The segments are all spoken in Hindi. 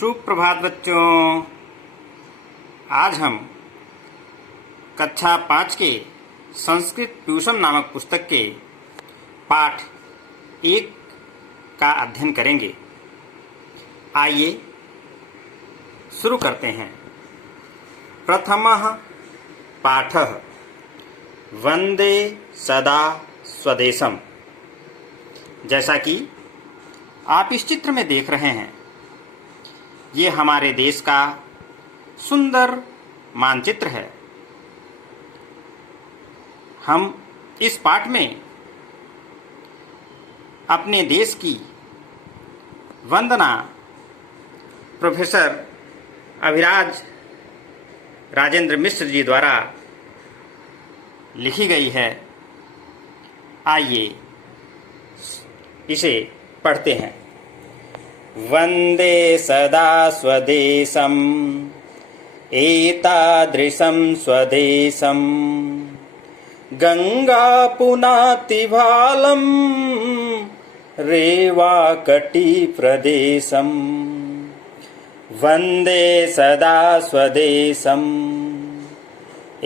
सुप्रभात बच्चों। आज हम कक्षा 5 के संस्कृत ट्यूशन नामक पुस्तक के पाठ 1 का अध्ययन करेंगे। आइए शुरू करते हैं। प्रथमः पाठः वंदे सदा स्वदेशम। जैसा कि आप इस चित्र में देख रहे हैं, ये हमारे देश का सुंदर मानचित्र है। हम इस पाठ में अपने देश की वंदना प्रोफेसर अभिराज राजेंद्र मिश्र जी द्वारा लिखी गई है। आइए इसे पढ़ते हैं। वंदे सदा स्वदेशम एतादृशं स्वदेशम गंगा पुनाति भालम रेवाकटी प्रदेशम। वंदे सदा स्वदेशम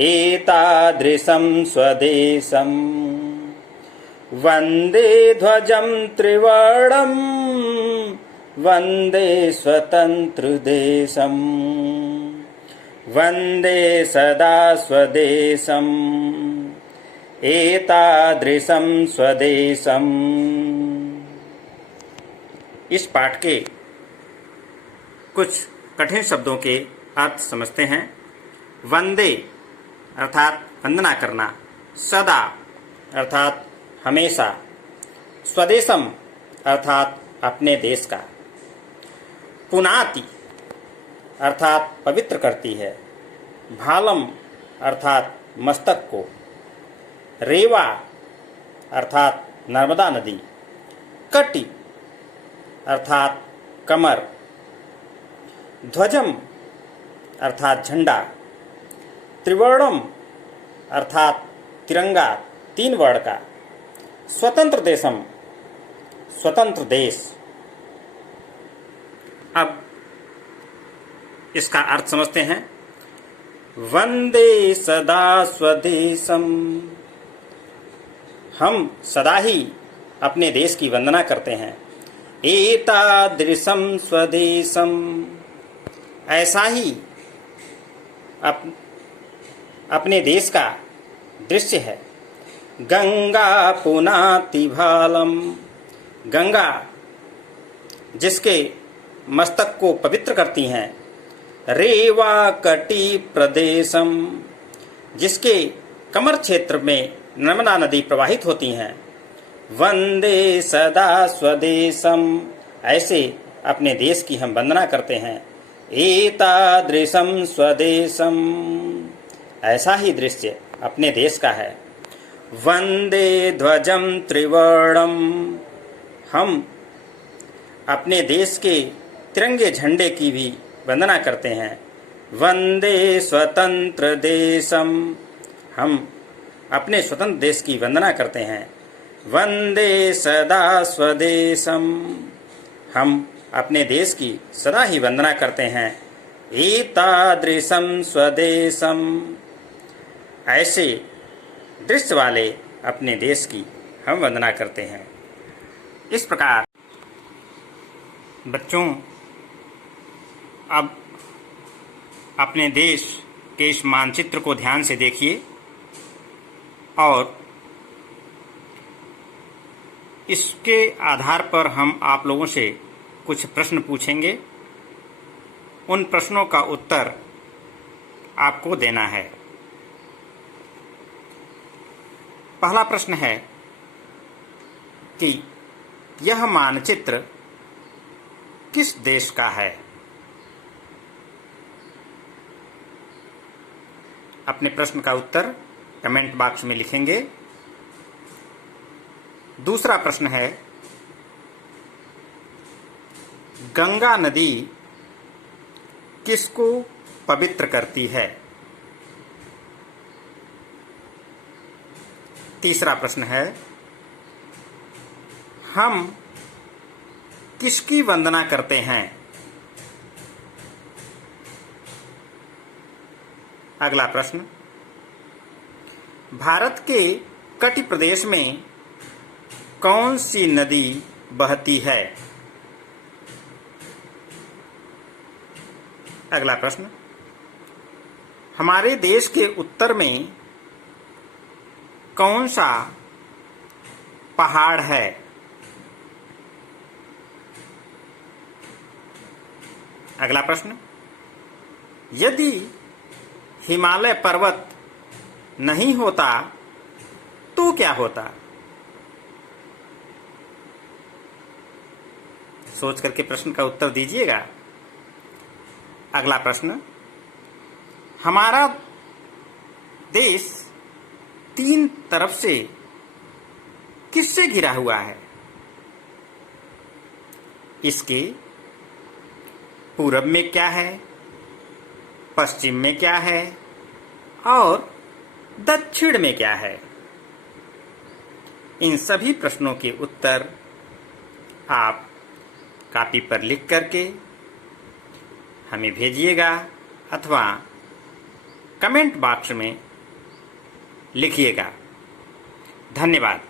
एतादृशं स्वदेशम वंदे ध्वजं त्रिवर्णं वंदे स्वतंत्र देशम। वंदे सदा स्वदेशम एतादृशं स्वदेशम। इस पाठ के कुछ कठिन शब्दों के अर्थ समझते हैं। वंदे अर्थात वंदना करना, सदा अर्थात हमेशा, स्वदेशम अर्थात अपने देश का, पुनाति अर्थात पवित्र करती है, भालम अर्थात मस्तक को, रेवा अर्थात नर्मदा नदी, कटि अर्थात कमर, ध्वजम अर्थात झंडा, त्रिवर्णम अर्थात तिरंगा 3 वर्ण का, स्वतंत्र देशम स्वतंत्र देश। अब इसका अर्थ समझते हैं। वंदे सदा स्वदेशम, हम सदा ही अपने देश की वंदना करते हैं। एतादृशं स्वदेशम, ऐसा ही अपने देश का दृश्य है। गंगा पुनाति भालम, गंगा जिसके मस्तक को पवित्र करती हैं। रेवाकटी प्रदेशम, जिसके कमर क्षेत्र में नर्मदा नदी प्रवाहित होती हैं। वंदे सदा स्वदेशम, ऐसे अपने देश की हम वंदना करते हैं। एतादृशं स्वदेशम, ऐसा ही दृश्य अपने देश का है। वंदे ध्वजं त्रिवर्णम, हम अपने देश के तिरंगे झंडे की भी वंदना करते हैं। वंदे स्वतंत्र देशम, हम अपने स्वतंत्र देश की वंदना करते हैं। वंदे सदा स्वदेशम, हम अपने देश की सदा ही वंदना करते हैं। एतादृशं स्वदेशम, ऐसे दृश्य वाले अपने देश की हम वंदना करते हैं। इस प्रकार बच्चों, अब अपने देश के इस मानचित्र को ध्यान से देखिए और इसके आधार पर हम आप लोगों से कुछ प्रश्न पूछेंगे। उन प्रश्नों का उत्तर आपको देना है। पहला प्रश्न है कि यह मानचित्र किस देश का है? अपने प्रश्न का उत्तर कमेंट बॉक्स में लिखेंगे। दूसरा प्रश्न है, गंगा नदी किसको पवित्र करती है? तीसरा प्रश्न है, हम किसकी वंदना करते हैं? अगला प्रश्न, भारत के तटीय प्रदेश में कौन सी नदी बहती है? अगला प्रश्न, हमारे देश के उत्तर में कौन सा पहाड़ है? अगला प्रश्न, यदि हिमालय पर्वत नहीं होता तो क्या होता? सोच करके प्रश्न का उत्तर दीजिएगा। अगला प्रश्न, हमारा देश 3 तरफ से किससे घिरा हुआ है? इसके पूरब में क्या है, पश्चिम में क्या है और दक्षिण में क्या है? इन सभी प्रश्नों के उत्तर आप कॉपी पर लिख करके हमें भेजिएगा अथवा कमेंट बॉक्स में लिखिएगा। धन्यवाद।